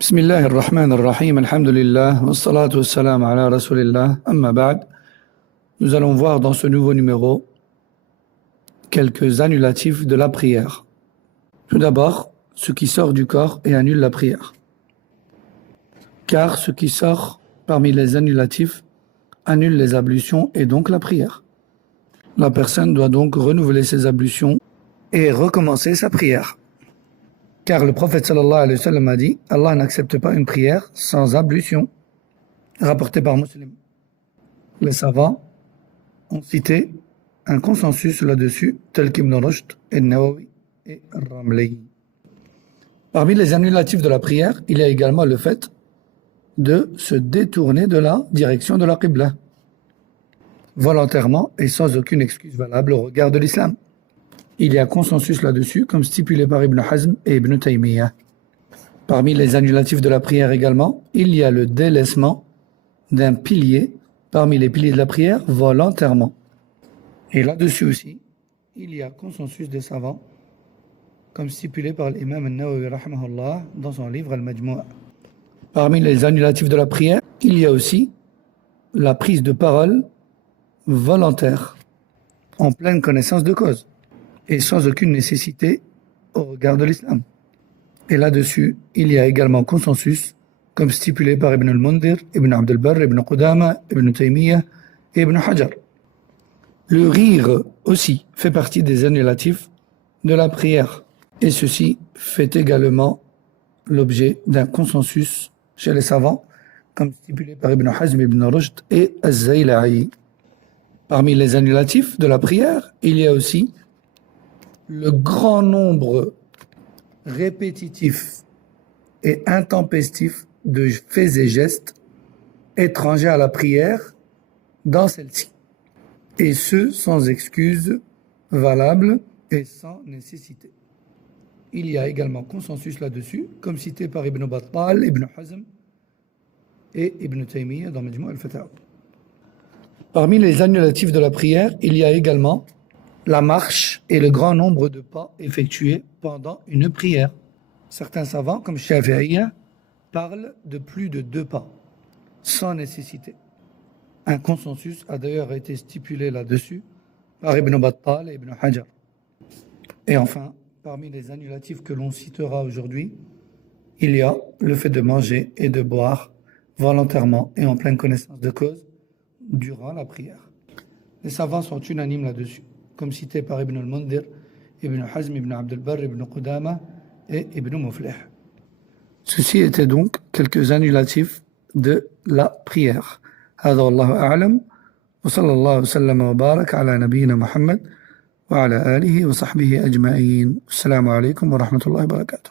بسم الله الرحمن الرحيم الحمد لله والصلاة والسلام على رسول الله أما بعد. Nous allons voir dans ce nouveau numéro quelques annulatifs de la prière. Tout d'abord, ce qui sort du corps et annule la prière. Car ce qui sort parmi les annulatifs annule les ablutions et donc la prière. La personne doit donc renouveler ses ablutions et recommencer sa prière. Car le prophète sallallahu alayhi wa sallam a dit « Allah n'accepte pas une prière sans ablution » rapporté par Muslim. Les savants ont cité un consensus là-dessus, tel qu'Ibn Rushd, Nawawi et Ramli. Parmi les annulatifs de la prière, il y a également le fait de se détourner de la direction de la Qibla, volontairement et sans aucune excuse valable au regard de l'islam. Il y a consensus là-dessus, comme stipulé par Ibn Hazm et Ibn Taymiyyah. Parmi les annulatifs de la prière également, il y a le délaissement d'un pilier parmi les piliers de la prière volontairement. Et là-dessus aussi, il y a consensus des savants, comme stipulé par l'imam al-Nawawi rahimahullah dans son livre Al-Majmu'. Parmi les annulatifs de la prière, il y a aussi la prise de parole volontaire, en pleine connaissance de cause, et sans aucune nécessité au regard de l'islam. Et là-dessus, il y a également consensus, comme stipulé par Ibn al-Mundhir, Ibn Abd al-Barr, Ibn Qudama, Ibn Taymiyyah et Ibn Hajar. Le rire aussi fait partie des annulatifs de la prière, et ceci fait également l'objet d'un consensus chez les savants, comme stipulé par Ibn Hazm, Ibn Rushd et Az-Zayla'i. Parmi les annulatifs de la prière, il y a aussi le grand nombre répétitif et intempestif de faits et gestes étrangers à la prière dans celle-ci, et ce sans excuse valable et sans nécessité. Il y a également consensus là-dessus, comme cité par Ibn Battal, Ibn Hazm et Ibn Taymiyyah dans Majmu' al-Fatawa. Parmi les annulatifs de la prière, il y a également la marche et le grand nombre de pas effectués pendant une prière. Certains savants, comme Shafi'iyya, parlent de plus de 2 pas, sans nécessité. Un consensus a d'ailleurs été stipulé là-dessus par Ibn Battal et Ibn Hajar. Et enfin, parmi les annulatifs que l'on citera aujourd'hui, il y a le fait de manger et de boire volontairement et en pleine connaissance de cause durant la prière. Les savants sont unanimes là-dessus, comme cité par Ibn al-Mundhir, Ibn Hazm, Ibn Abd al-Barr, Ibn Qudama et Ibn Muflih. Ceci était donc quelques annulatifs de la prière. هذا والله أعلم وصلى الله وسلم وبارك على نبينا محمد وعلى آله وصحبه أجمعين. السلام عليكم ورحمة الله وبركاته.